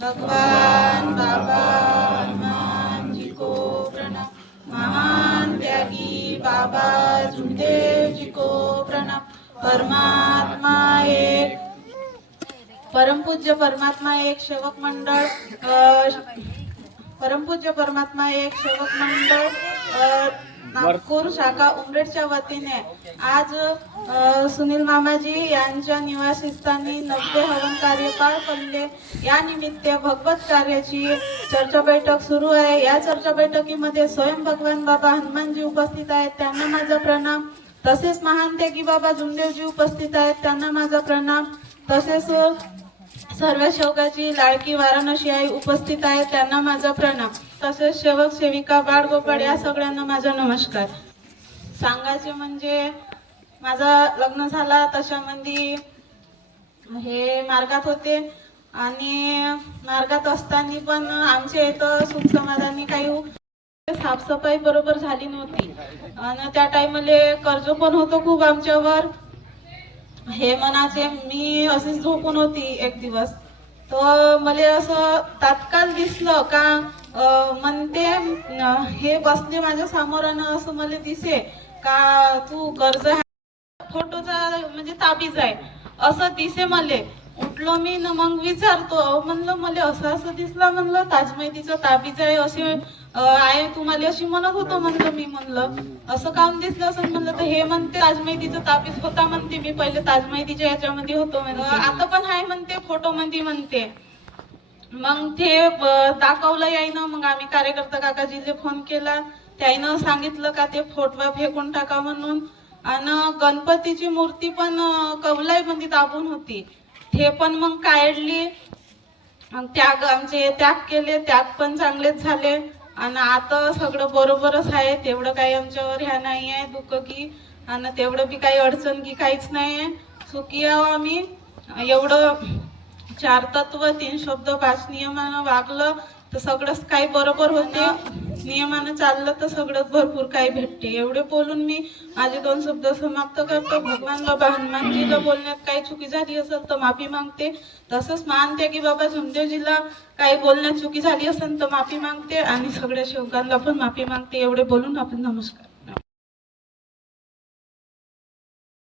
भगवान बाबा हनुमान जी को प्रणाम। महान त्यागी बाबा सुखदेव जी को प्रणाम। परमात्मा एक परमपूज्य परमात्मा एक सेवक मंडळ अ, परमपूज्य परमात्मा एक सेवक मंडळ नागपूर शाखा उमरेडच्या वतीने. आज सुनील मामाजी यांच्या निवासस्थानी नव्य हवन कार्य पार पडले. या निमित्त भगवत कार्याची चर्चा बैठक सुरू आहे. या चर्चा बैठकीमध्ये स्वयं भगवान बाबा हनुमानजी उपस्थित आहेत. त्यांना माझा प्रणाम. तसेच महान त्यागी बाबा जुमदेवजी उपस्थित आहेत. त्यांना माझा प्रणाम. तसेच सर्व शेवकाची लाडकी वाराणसी आई उपस्थित आहे. त्यांना माझा प्रणाम. तसेच सेवक सेविका बाळगोपाळ या सगळ्यांना माझा नमस्कार. सांगायचे म्हणजे माझा लग्न झाला तशामध्ये हे मार्गात होते. आणि मार्गात असताना पण आमच्या इथं सुख समाधानी काही साफसफाई बरोबर झाली नव्हती. आणि त्या टायमाले कर्ज पण होतं खूप आमच्यावर. हे मनाचे मी अशीच झोपून होती एक दिवस. तर मला असं तात्काळ दिसलं का म्हणते हे बसले माझ्यासमोर असं मला दिसे का तू कर्ज फोटोचा म्हणजे ताबीज आहे. असं दिसे मले. उठलो मी न मग विचारतो म्हणलं मला असं असं दिसलं म्हणलं ताजमहितीचा ताबीज आहे असे आहे तुम्हाला अशी म्हणत होतो म्हणलं मी म्हणलं. असं काम दिसलं असं म्हणलं तर हे म्हणते ताजमहतीचं ताबीज होता म्हणते मी. पहिले ताजमहतीच्या याच्यामध्ये होतो आता पण आहे म्हणते फोटो मध्ये म्हणते. मग ते दाखवलं यायनं. मग आम्ही कार्यकर्ता काकाजीले फोन केला. त्याईनं सांगितलं का ते फोटवा फेकून टाका म्हणून. आणि गणपतीची मूर्ती पण कवलाई मध्ये दाबून होती. ते पण मग काढली. त्याग आमचे त्याग केले. त्याग पण चांगलेच झाले. आणि आता सगळं बरोबरच आहे. तेवढं काही आमच्यावर ह्या नाही आहे दुःख की. आणि तेवढं बी काही अडचण की काहीच नाही आहे. सुखी आहो आम्ही. एवढं चार तत्व तीन शब्द पाच नियमानं वागलं तर सगळंच काही बरोबर होते. नियमानं चाललं तर सगळंच भरपूर काही भेटते. एवढे बोलून मी माझे दोन शब्द समाप्त करतो. भगवान बाबा हनुमानजीला बोलण्यात काही चुकी झाली असेल तर माफी मागते. तसंच मानते की बाबा सुमदेवजीला काही बोलण्यात चुकी झाली असेल तर माफी मागते आणि सगळ्या शेवकांना पण माफी मागते. एवढे बोलून आपण नमस्कार.